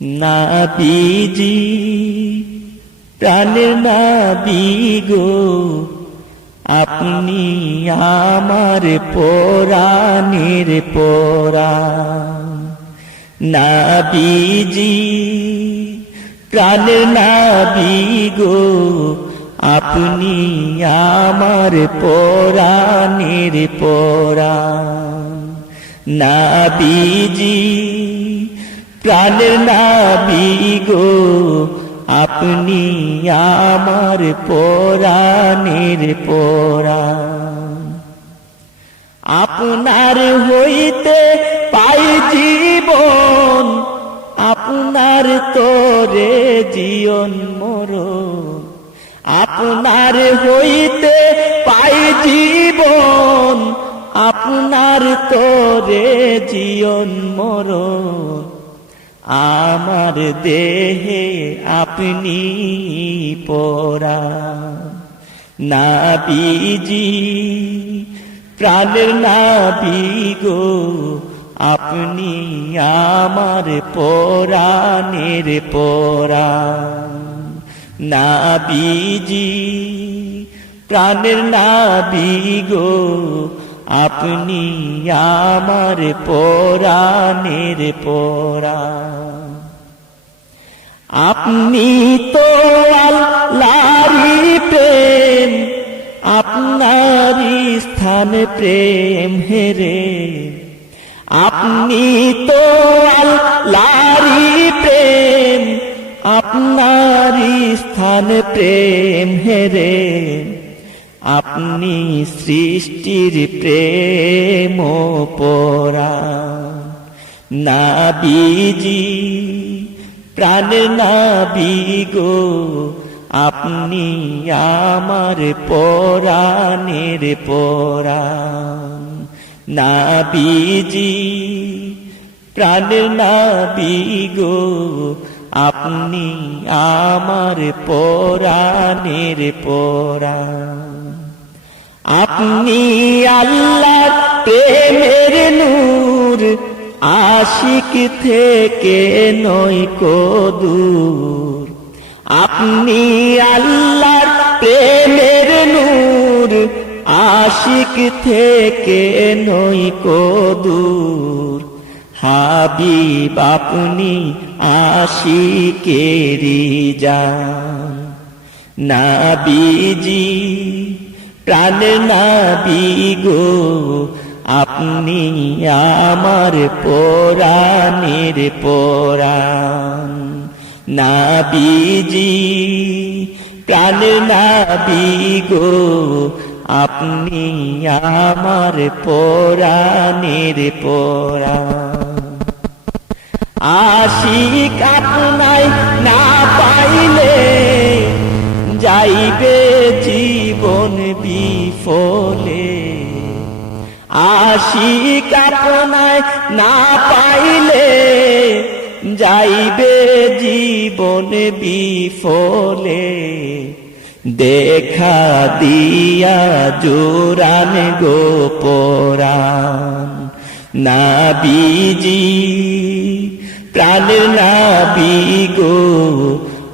নাবিজি প্রাণের নাবি গো, আপনি আমার পরাণের পরা নাবিজি প্রাণের নাবি গো, আপনি আমার পরাণের পরা নাবিজি প্রাণের নাবি গো, আপনি আমার পরাণের পরা আপনার হইতে পাই জীবন, আপনার তোরে জীবন মরণ। আপনার হইতে পাই জীবন, আপনার তোরে জীবন মরণ। আমার দেহে আপনি পরা। নাবিজি, প্রাণের না গো, আপনি আমার পরাণের পরা। নাবিজি, প্রাণের না গো আপনি আমার পরাণের পরা আপনি তো আল্লাহরি প্রেম, আপনারই স্থান প্রেম হেরে আপনি তো আল্লাহরি প্রেম, আপনারই স্থান প্রেম হেরে আপনি সৃষ্টির প্রেম পরা নাবিজি, প্রাণ নাবি গো আপনি আমার পরাণের পরাণ নাবিজি, প্রাণ নাবি গো আপনি আমার পরাণের পরাণ আপনি আল্লাহ প্রেমের নূর, আশিক থেকে নয় দূর। আপনি আল্লাহর প্রেমের নূর, আশিক থেকে নয় দূর। হাবিব, আপনি আশিকেরি যান নাবিজি প্রাণ নাবি গো, আপনি আমার পরাণের পরাণ। নাবিজি প্রাণ নাবি গো, আপনি আমার পরাণের পরাণ। আশিক আপনাই না পাইলে যাইবে বিফলে আশিক আপনায় না পাইলে যাইবে জীবন বিফলে। দেখা দিয়া জোরান গোপরাণ। না বিজি প্রাণ নাবি গো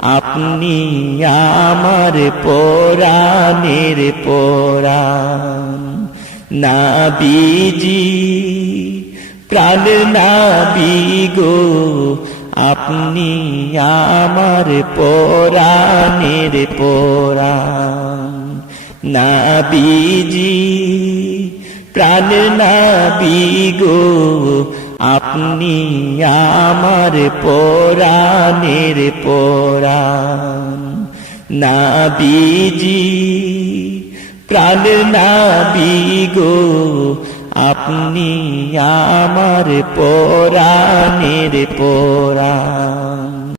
আপনি আমার পরাণের পরাণ। নাবিজি প্রাণ নাবি গো আপনি আমার পরাণের পরাণ। নাবিজি প্রাণ নাবি গো আপনি আমার পরাণের না বিজি প্রাণ না গো আপনি আমার পরাণের পরাণ।